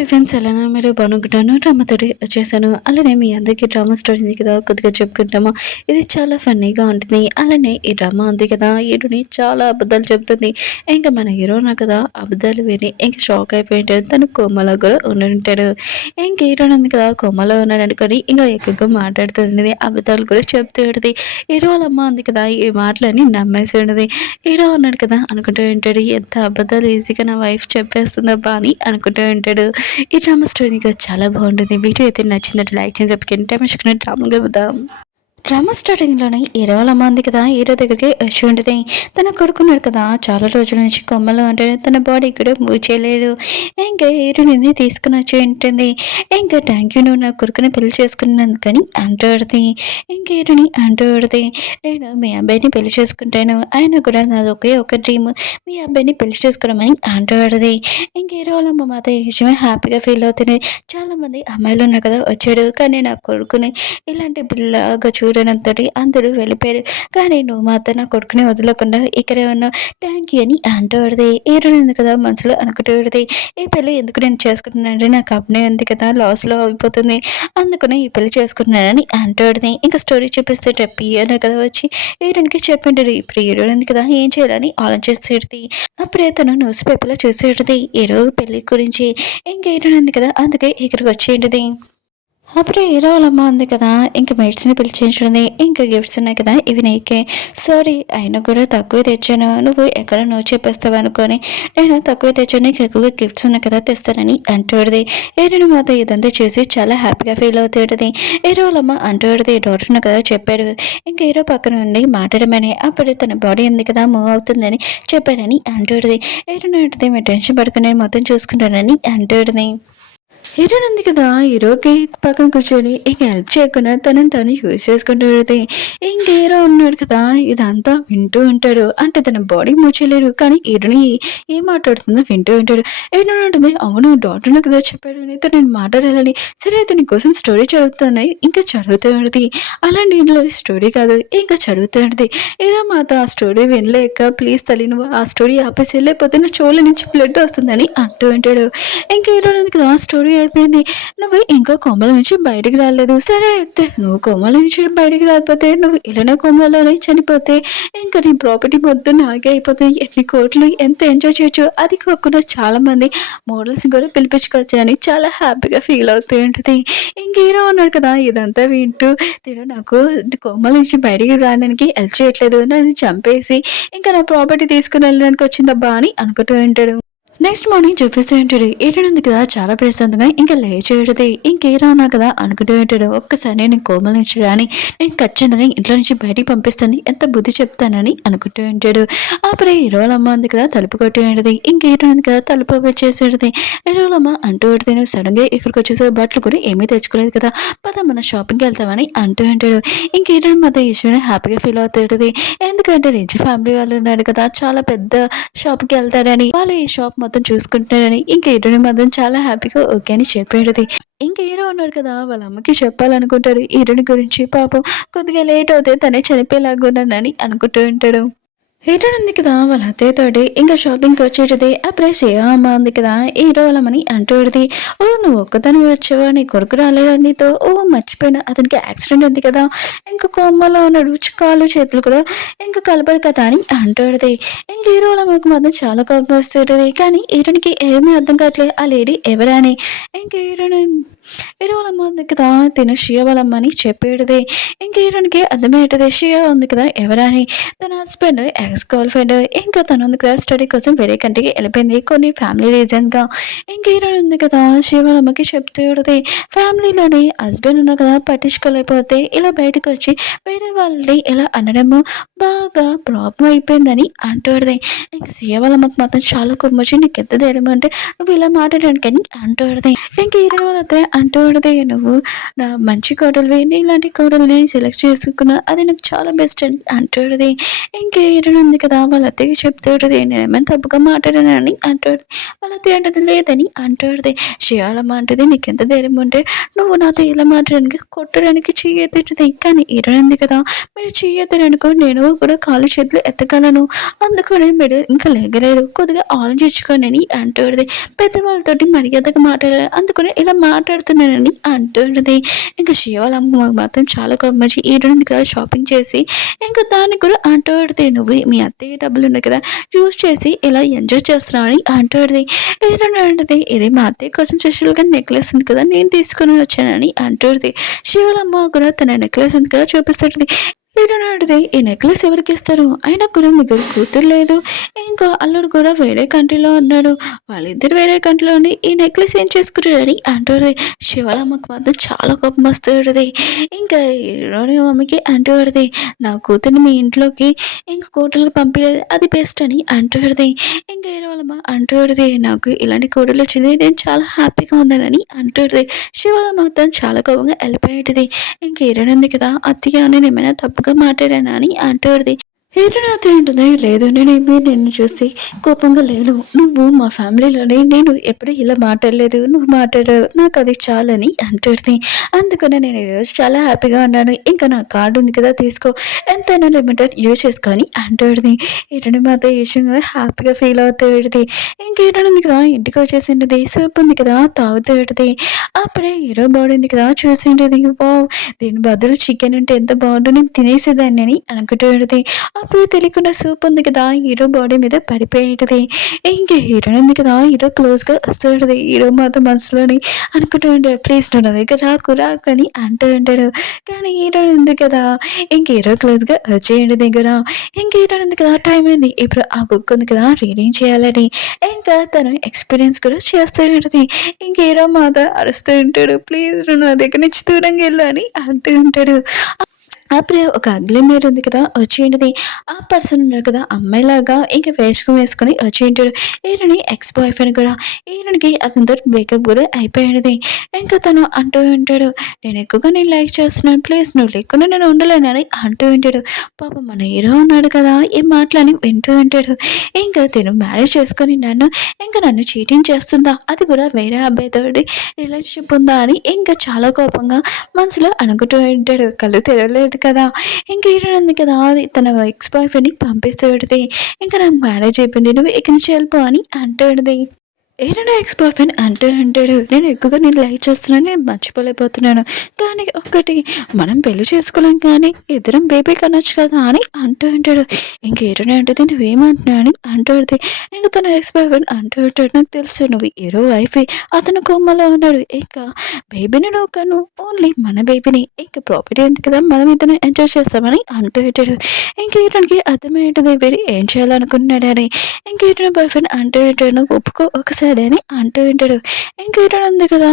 Hi friends, ఎలానా మీరు బాగుంటాను. డ్రామాతోటి వచ్చేసాను. అలానే మీ అందరికీ డ్రామా స్టోరీ ఉంది కదా, కొద్దిగా చెప్పుకుంటాము. ఇది చాలా ఫన్నీగా ఉంటుంది. అలానే ఈ డ్రామా ఉంది కదా, హీరోని చాలా అబద్ధాలు చెప్తుంది. ఇంకా మన హీరోనా కదా, అబద్ధాలు విని ఇంకా షాక్ అయిపోయింటాడు. తను కోమలో కూడా ఉండుంటాడు. ఇంక హీరోని ఉంది కదా, కోమలో ఉన్నాడు అనుకొని ఇంకా ఎక్కువగా మాట్లాడుతుంది. అబద్ధాలు కూడా చెప్తూ ఉంటుంది. హీరో వాళ్ళ అమ్మ ఉంది కదా, ఈ మాటలని నమ్మేసి ఉండదు. హీరో ఉన్నాడు కదా అనుకుంటూ ఉంటాడు, ఎంత అబద్ధాలు ఈజీగా నా వైఫ్ చెప్పేస్తుందబ్బా అని అనుకుంటూ ఉంటాడు. ఈ డ్రామా స్టోరీ ఇంకా చాలా బాగుంటుంది. వీడియో అయితే నచ్చిందంటే లైక్ చేసి చెప్పి టైం డ్రామాగా వద్దాం. డ్రామా స్టార్టింగ్లోనే హీరో వాళ్ళ అమ్మ ఉంది కదా, హీరో దగ్గరికి వచ్చి ఉంటుంది. తన కొడుకున్నాడు కదా, చాలా రోజుల నుంచి కొమ్మలో అంటే తన బాడీ కూడా మూవ్ చేయలేదు. ఇంకా హీరోని తీసుకుని వచ్చి ఉంటుంది. ఇంకా థ్యాంక్ యూ, నువ్వు నా కొడుకుని పెళ్లి చేసుకున్నందుకని అంటాడుది. ఇంక హీరోని అంటాడుది, నేను మీ అబ్బాయిని పెళ్లి చేసుకుంటాను, ఆయన కూడా నాది ఒకే ఒక డ్రీమ్, మీ అబ్బాయిని పెళ్లి చేసుకోవడమని అంటాడుది. ఇంక హీరో వాళ్ళ అమ్మ మాత్రం నిజమే హ్యాపీగా ఫీల్ అవుతుంది. చాలామంది అమ్మాయిలు ఉన్నారు కదా వచ్చాడు, కానీ నా కొడుకుని ఇలాంటి పిల్లగా చూడనంతటి అందరూ వెళ్ళిపోయారు, కానీ నువ్వు మాత్రం నా కొడుకుని వదలకుండా ఇక్కడే ఉన్నావు, థ్యాంక్ యూ అని అంటాడుది. ఏడుంది కదా మనసులో అనుకుంటాడుది, ఈ పెళ్ళి ఎందుకు నేను చేసుకుంటున్నానంటే నా కంపెనీ ఉంది కదా లాస్లో అయిపోతుంది, అందుకనే ఈ పెళ్లి చేసుకుంటున్నానని అంటాడుది. ఇంకా స్టోరీ చూపిస్తుంటే పియర్ కదా వచ్చి హీరోనికి చెప్పిండు. ఇప్పుడు హీరో ఉంది కదా ఏం చేయాలని ఆలోచిస్తుంది. అప్పుడే తను న్యూస్ పేపర్లో చూసేటది హీరో పెళ్లి గురించి. ఇంకా హీరో ఉంది కదా అందుకే ఇక్కడికి వచ్చేటది. అప్పుడే హీరో వాళ్ళ అమ్మ ఉంది కదా, ఇంక మెయిట్స్ని పిలిచేయించుంది. ఇంకా గిఫ్ట్స్ ఉన్నాయి కదా, ఇవి నీకే, సారీ అయినా కూడా తక్కువ తెచ్చాను, నువ్వు ఎక్కడ నువ్వు చెప్పేస్తావు అనుకొని నేను తక్కువ తెచ్చాను, నీకు ఎక్కువగా గిఫ్ట్స్ ఉన్నాయి కదా తెస్తానని అంటాడుది. హీరోని మాత్రం ఇదంతా చూసి చాలా హ్యాపీగా ఫీల్ అవుతాడుది. హీరో వాళ్ళ అమ్మ అంటాడుది, డాక్టర్ కదా చెప్పాడు, ఇంకా హీరో పక్కన ఉండి మాట్లాడమని, అప్పుడే తన బాడీ ఉంది కదా మూవ్ అవుతుందని చెప్పాడని అంటాడుది. హీరోని అంటే మీ టెన్షన్ పడుకుని మొత్తం చూసుకుంటానని అంటాడుది. హీరోయిన్ ఉంది కదా, హీరోకి పక్కన కూర్చొని ఇంక హెల్ప్ చేయకుండా తను యూజ్ చేసుకుంటూ పెడితే ఇంక హీరో ఉన్నాడు కదా ఇదంతా వింటూ ఉంటాడు. అంటే తన బాడీ మూవ్ చేయలేడు, కానీ హీరోని ఏం మాట్లాడుతుందో వింటూ ఉంటాడు. హీరోయిన్ ఉంటుంది, అవును డాక్టర్ కదా చెప్పాడు నీతో నేను మాట్లాడాలని, సరే అయితే నీ కోసం స్టోరీ చదువుతున్నాయి, ఇంకా చదువుతూ ఉంటుంది. అలాంటి ఇంట్లో స్టోరీ కాదు ఇంకా చదువుతూ ఉంటుంది. హీరో మాత ఆ స్టోరీ వినలేక, ప్లీజ్ తల్లి నువ్వు ఆ స్టోరీ ఆపేసి వెళ్ళిపోతే నా చోళ్ళ నుంచి బ్లడ్ వస్తుందని అంటూ ఉంటాడు. ఇంక హీరోయిన్ ఉంది కదా స్టోరీ అయిపోయింది, నువ్వు ఇంకా కొమ్మల నుంచి బయటికి రాలేదు, సరే అయితే నువ్వు కొమ్మల నుంచి బయటికి రాకపోతే నువ్వు ఇలానే కొమ్మలోనే చనిపోతే ఇంకా నీ ప్రాపర్టీ మొత్తం నాకే అయిపోతుంది, ఎన్ని కోట్లు ఎంత ఎంజాయ్ చేయొచ్చు, అది కాకుండా చాలా మంది మోడల్స్ కూడా పిలిపించుకోవచ్చు అని చాలా హ్యాపీగా ఫీల్ అవుతూ ఉంటుంది. ఇంక హీరో ఉన్నాడు కదా ఇదంతా వింటూ తిను నాకు కొమ్మల నుంచి బయటికి రావడానికి హెల్ప్ చేయట్లేదు, నన్ను చంపేసి ఇంకా నా ప్రాపర్టీ తీసుకుని వెళ్ళడానికి వచ్చిందబ్బా అని అనుకుంటూ ఉంటాడు. నెక్స్ట్ మార్నింగ్ చూపిస్తూ ఉంటాడు. ఏడుంది కదా చాలా ప్రశాంతంగా ఇంకా లేచేయడది. ఇంకేరా ఉన్నారు కదా అనుకుంటూ ఉంటాడు, ఒక్కసారి నేను కోమల నుంచి రాని నేను ఖచ్చితంగా ఇంట్లో నుంచి బయటికి పంపిస్తాను, ఎంత బుద్ధి చెప్తానని అనుకుంటూ ఉంటాడు. అప్పుడే హీరోలమ్మ ఉంది కదా తలుపు కొట్టి ఉండేది. ఇంకేరుంది కదా తలుపు వచ్చేసేది. హీరోలమ్మ అంటూ ఉంటుంది, నువ్వు సడన్ గా ఇక్కడికి వచ్చేసే బట్టలు కూడా ఏమీ తెచ్చుకోలేదు కదా, పద మన షాపింగ్కి వెళ్తామని అంటూ ఉంటాడు. ఇంకేరు మధ్య ఈశ్వరుని హ్యాపీగా ఫీల్ అవుతుంటది. ఎందుకంటే రిచ్ ఫ్యామిలీ వాళ్ళు ఉన్నాడు కదా, చాలా పెద్ద షాప్కి వెళ్తాడని, వాళ్ళు ఈ షాప్ మొత్తం చూసుకుంటున్నాడని ఇంక హీరోని మాత్రం చాలా హ్యాపీగా ఓకే అని చెప్పాడు. ఇంక హీరో ఉన్నాడు కదా వాళ్ళ అమ్మకి చెప్పాలనుకుంటాడు హీరోని గురించి, పాపం కొద్దిగా లేట్ అవుతే తనే చనిపోయేలాగున్నానని అనుకుంటూ ఉంటాడు. హీరోయిన్ ఉంది కదా వాళ్ళ అత్తయ్యతోటి ఇంకా షాపింగ్కి వచ్చేటిది. అప్పుడే శ్రేయ అమ్మ ఉంది కదా హీరో వాళ్ళమని అంటూడిది, ఓ నువ్వు ఒక్కదాని వచ్చావా, నీ కొడుకు రాలేదా నీతో, ఓ మర్చిపోయినా అతనికి యాక్సిడెంట్ ఉంది కదా, ఇంకా కొమ్మలో ఉన్నాడు, కాళ్ళు చేతులు కూడా ఇంకా కలపడు కదా అని అంటూడిది. ఇంక హీరో వాళ్ళమ్మకి మాత్రం చాలా కోపం వస్తుంటుంది, కానీ హీరోనికి ఏమీ అర్థం కావట్లేదు ఆ లేడీ ఎవరా అని. ఇంక హీరో వాళ్ళమ్మ ఉంది కదా తిన శ్రేయ వాళ్ళమ్మని చెప్పేటిది. ఇంక హీరోనికి అర్థమయ్యేది శ్రేయ ఉంది కదా ఎవరా అని. తన హస్బెండ్ ఎక్స్ గర్ల్ ఫ్రెండ్, ఇంకా తను ఉంది కదా స్టడీ కోసం వేరే కంట్రీకి వెళ్ళిపోయింది కొన్ని ఫ్యామిలీ రీజన్గా. ఇంక హీరోయిన్ ఉంది కదా శ్రేయ వాళ్ళమ్మకి చెప్తూడది, ఫ్యామిలీలోని హస్బెండ్ ఉన్నారు కదా పట్టించుకోలేకపోతే ఇలా బయటకు వచ్చి వేరే వాళ్ళని ఇలా అనడము బాగా ప్రాబ్లం అయిపోయిందని అంటూడది. ఇంక శ్రేయ వాళ్ళమ్మకి మాత్రం చాలా కోపం వచ్చి నీకు ఎంత ధైర్యం అంటే నువ్వు ఇలా మాట్లాడడానికి అంటూడది. ఇంక హీరోయిన్ అయితే అంటూడది, నువ్వు నా మంచి కోడలివి, నీ ఇలాంటి కోడలు నేను సెలెక్ట్ చేసుకున్నా, అది నాకు చాలా బెస్ట్ అని అంటూడది. ఇంక హీరోయిన్ ఉంది కదా వాళ్ళ అత్తయ్యకి చెప్తాడుది నేనేమైనా తప్పుగా మాట్లాడానని అంటాడు. వాళ్ళ అత్తయ్య అంటది లేదని అంటాడుది. చేయాలమ్మ అంటది నీకెంత ధైర్యం ఉంటే నువ్వు నాతో ఇలా మాట్లాడడానికి కొట్టడానికి చెయ్యెత్తుతుంది కానీ ఇరనుంది కదా మీరు చెయ్యెత్తననుకో నేను కూడా కాళ్ళు చేతులు ఎత్తగలను అందుకని మీరు ఇంకా లేగలేరు కొద్దిగా ఆలోచించుకోనని అంటాడుది. పెద్దవాళ్ళతోటి మర్యాదగా మాట్లాడాలి అందుకని ఇలా మాట్లాడుతున్నానని అంటాడుది. ఇంకా శివాలమ్మ మాత్రం చాలా గమ్మచ్చి ఈడుంది కదా షాపింగ్ చేసి ఇంకా దానికి కూడా అంటాడుది నువ్వు మీ అత్తయ్య డబ్బులు ఉన్నాయి కదా యూజ్ చేసి ఇలా ఎంజాయ్ చేస్తున్నావు అని అంటాడుది. ఏదైనా అంటది ఇది మా అత్తయ్య కోసం స్పెషల్గా నెక్లెస్ ఉంది కదా నేను తీసుకుని వచ్చానని అంటాడుది. శివలమ్మ కూడా తన నెక్లెస్ ఉంది కదా చూపిస్తాడుది. ఏదైనా ఈ నెక్లెస్ ఎవరికి ఇస్తారు అయినా కూడా మీకు కూతురు లేదు ఇంకా అల్లుడు కూడా వేరే కంట్రీలో ఉన్నాడు వాళ్ళిద్దరు వేరే కంట్రీలో ఉండి ఈ నెక్లెస్ ఏం చేసుకుంటాడని అంటాడుది. శివలమ్మకి మాత్రం చాలా కోపం వస్తుంది. ఇంకా హీరోని మమ్మీకి అంటాడుది నా కూతుర్ని మీ ఇంట్లోకి ఇంక కోటలకు పంపించేది అది బెస్ట్ అని అంటాడుది. ఇంకా హీరోలమ్మ అంటాడుది నాకు ఇలాంటి కోటలు వచ్చింది నేను చాలా హ్యాపీగా ఉన్నానని అంటాడుది. శివలమ్మ మాత్రం చాలా కోపంగా వెళ్ళిపోయేది. ఇంక హీరోని ఉంది కదా అత్తయ్య నేను ఏమైనా తప్పుగా మాట్లాడానా అని అంటాడుది. హీరోనాథ్ ఏంటుంది లేదు నేనేమి నిన్ను చూసి కోపంగా లేను నువ్వు మా ఫ్యామిలీలోనే నేను ఎప్పుడు ఇలా మాట్లాడలేదు నువ్వు మాట్లాడావు నాకు అది చాలని అంటుంది. అందుకనే నేను ఈరోజు చాలా హ్యాపీగా ఉన్నాను ఇంకా నా కార్డు ఉంది కదా తీసుకో ఎంతైనా లిమిటెడ్ యూజ్ చేసుకొని అంటాడుది. హీరోని మాత్రం ఈ విషయం కూడా హ్యాపీగా ఫీల్ అవుతాడుది. ఇంక హీరోని ఉంది కదా ఇంటికి వచ్చేసిండేది సూప్ ఉంది కదా తాగుతాడుది. అప్పుడే హీరో బాడీ ఉంది కదా చూసిండేది బావ్ దీని బదులు చికెన్ ఉంటే ఎంత బాగుందో నేను తినేసేదాన్ని అని అనుకుంటాడుది. అప్పుడు తెలియకుండా సూప్ ఉంది కదా హీరో బాడీ మీద పడిపోయేది. ఇంకా హీరో ఉంది కదా హీరో క్లోజ్గా వస్తాడు. హీరో మాత్రం మనసులోని అనుకుంటూ ఉంటాడు ప్లీజ్ నువ్వు నా దగ్గర రాకు అని అంటూ ఉంటాడు. కానీ హీరో ఉంది కదా ఇంక హీరో క్లోజ్గా వచ్చేయండి దగ్గర ఇంక హీరో ఉంది కదా టైం అయింది ఇప్పుడు ఆ బుక్ ఉంది కదా రీడింగ్ చేయాలని ఇంకా తను ఎక్స్పీరియన్స్ కూడా చేస్తూ ఉంటుంది. ఇంక హీరో మాత్రం అరుస్తూ ఉంటాడు ప్లీజ్ నువ్వు నా దగ్గర నుంచి దూరంగా వెళ్ళు అని అంటూ ఉంటాడు. అప్పుడే ఒక అగ్లీ మీద ఉంది కదా వచ్చేయండిది ఆ పర్సన్ ఉన్నారు కదా అమ్మాయిలాగా ఇంకా వేసుకొని వచ్చేయంటాడు. ఈయనని ఎక్స్ బాయ్ ఫ్రెండ్ కూడా ఈయనకి అతనితో బ్రేకప్ కూడా అయిపోయినది. ఇంకా తను అంటూ ఉంటాడు నేను లైక్ చేస్తున్నాను ప్లీజ్ నువ్వు లేకుండా నేను ఉండలేనని అంటూ ఉంటాడు. పాపం మన హీరో ఉన్నాడు కదా ఈ మాటలని వింటూ ఉంటాడు. ఇంకా తను మ్యారేజ్ చేసుకొని నన్ను చీటింగ్ చేస్తుందా అది కూడా వేరే అబ్బాయితో రిలేషన్షిప్ ఉందా అని ఇంకా చాలా కోపంగా మనసులో అనుకుంటూ ఉంటాడు. కళ్ళు తెరవలేదు కదా ఇంక హీరోయిన్ కదా అది తన ఎక్స్ బాయ్ ఫ్రెండ్ని పంపిస్తూ ఉంటుంది. ఇంకా నాకు మ్యారేజ్ అయిపోయింది నువ్వు ఇక్కడి నుంచి వెళ్ళిపో అని అంటాడుది. ఏదైనా ఎక్స్ బాయ్ ఫ్రెండ్ అంటాడు నేను ఎక్కువగా నేను లైక్ చేస్తున్నాను నేను మర్చిపోలేకపోతున్నాను కానీ ఒకటి మనం పెళ్లి చేసుకోలేం కానీ ఇద్దరం బేబీ కనొచ్చు కదా అని అంటూ ఉంటాడు. ఇంకేరైనా అంటే నువ్వేమంటున్నా అని అంటాడుది. ఇంకా తన ఎక్స్ బాయ్ ఫ్రెండ్ అంటూ ఉంటాడు నాకు తెలుసు నువ్వు హీరో వైఫ్ అతను కోమలో ఉన్నాడు ఇంకా బేబీని నువ్వు కను ఓన్లీ మన బేబీని ఇంకా ప్రాపర్టీ ఉంది కదా మనం ఇతను ఎంజాయ్ చేస్తామని అంటూ ఉంటాడు. ఇంక హీరోకి అర్థమయ్యేది వీడు ఏం చేయాలనుకుంటున్నాడని ఇంక హీరో బాయ్ ఫ్రెండ్ అంటూ ఉంటాడు నువ్వు ఒప్పుకో ఒకసారి అని అంటూ ఉంటాడు. ఇంక హీరో ఉంది కదా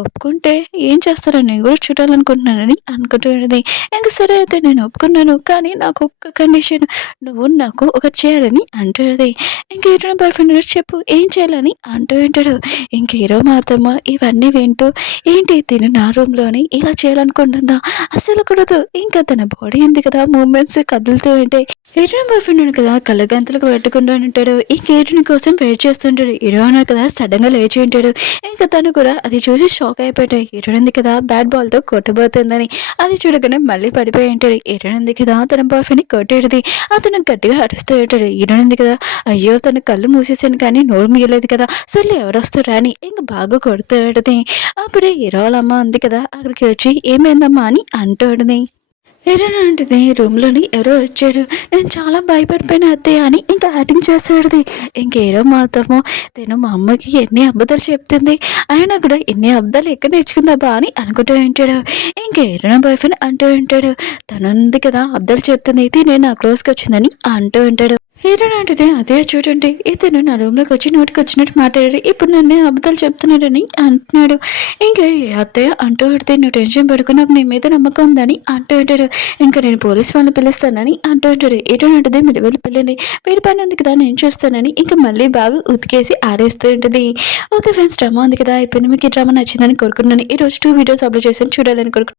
ఒప్పుకుంటే ఏం చేస్తారని నేను కూడా చూడాలనుకుంటున్నానని అనుకుంటున్నది. ఇంక సరే అయితే నేను ఒప్పుకున్నాను కానీ నాకు ఒక్క కండిషన్ నువ్వు నాకు ఒకటి చేయాలని అంటుంది. ఇంక హీరో బాయ్ ఫ్రెండ్ చెప్పు ఏం చేయాలని అంటూ ఉంటాడు. ఇంక హీరో మాత్రమా ఇవన్నీ వింటూ ఏంటి తిను నా రూమ్లోని ఇలా చేయాలనుకుంటుందా అసలు కూడదు ఇంకా తన బాడీ ఉంది కదా మూమెంట్స్ కదులుతూ ఉంటాయి. హీరో బాయ్ ఫ్రెండ్ కదా కళ్ళగంతలకు పెట్టుకుంటూ ఉంటాడు. ఈ హీరోని కోసం వెయిట్ చేస్తుంటాడు. హీరో అన్నాడు కదా సడన్ గా లేచి ఉంటాడు. ఇంకా తను కూడా అది చూసి షాక్ అయిపోయాడు. హీరో ఉంది కదా బ్యాట్ బాల్ తో కొట్టబోతుందని అది చూడగానే మళ్ళీ పడిపోయి ఉంటాడు. హీరో ఉంది కదా తన బాయ్ ఫ్రెండ్ కొట్టేది అతను గట్టిగా అరుస్తూ ఉంటాడు. హీరో ఉంది కదా అయ్యో తన కళ్ళు మూసేసాను కానీ నోరు మిగలేదు కదా సర్లే ఎవరు వస్తారా అని ఇంకా బాగా కొడుతాడుది. అప్పుడే హీరో అమ్మ ఉంది కదా అక్కడికి వచ్చి ఏమైందమ్మా అని అంటాడుది. ఏదైనా రూమ్లోని ఎవరో వచ్చాడు నేను చాలా భయపడిపోయిన అత్తయ్య అని ఇంకా యాక్టింగ్ చేస్తాడుది. ఇంకేరో మాత్రమో తను మా అమ్మకి ఎన్ని అబద్ధాలు చెప్తుంది అయినా కూడా ఎన్ని అబద్ధాలు ఎక్కడ నేర్చుకుందాబా అని అనుకుంటూ ఉంటాడు. ఇంకేరైనా బాయ్ ఫ్రెండ్ అంటూ ఉంటాడు తనుంది కదా అబద్ధాలు చెప్తుంది తినే నా క్లోజ్కి వచ్చిందని అంటూ ఉంటాడు. హీరోయిన్ అంటే అదే చూడండి ఇతను నా రూమ్లోకి వచ్చి నోటికి వచ్చినట్టు మాట్లాడాడు ఇప్పుడు నన్ను అబద్ధాలు చెప్తున్నాడని అంటున్నాడు. ఇంకా అత్తయ్య అంటూ ఉంటే నువ్వు టెన్షన్ పడుకుని నాకు నీ మీద నమ్మకం ఉందని అంటూ ఉంటాడు. ఇంకా నేను పోలీస్ వాళ్ళని పిలుస్తానని అంటూ ఉంటాడు. హీరోయిన్ అంటే మీరు వెళ్ళి పిల్లండి వీడి పని ఉంది కదా నేను చూస్తానని ఇంకా మళ్ళీ బాగా ఉతికేసి ఆరేస్తూ ఉంటుంది. ఓకే ఫ్రెండ్స్ డ్రామా ఉంది కదా అయిపోయింది మీకు ఈ డ్రామా నచ్చిందని కోరుకుంటున్నాను. ఈరోజు 2 వీడియోస్ అప్లోడ్ చేశాను చూడాలని కోరుకుంటున్నాను.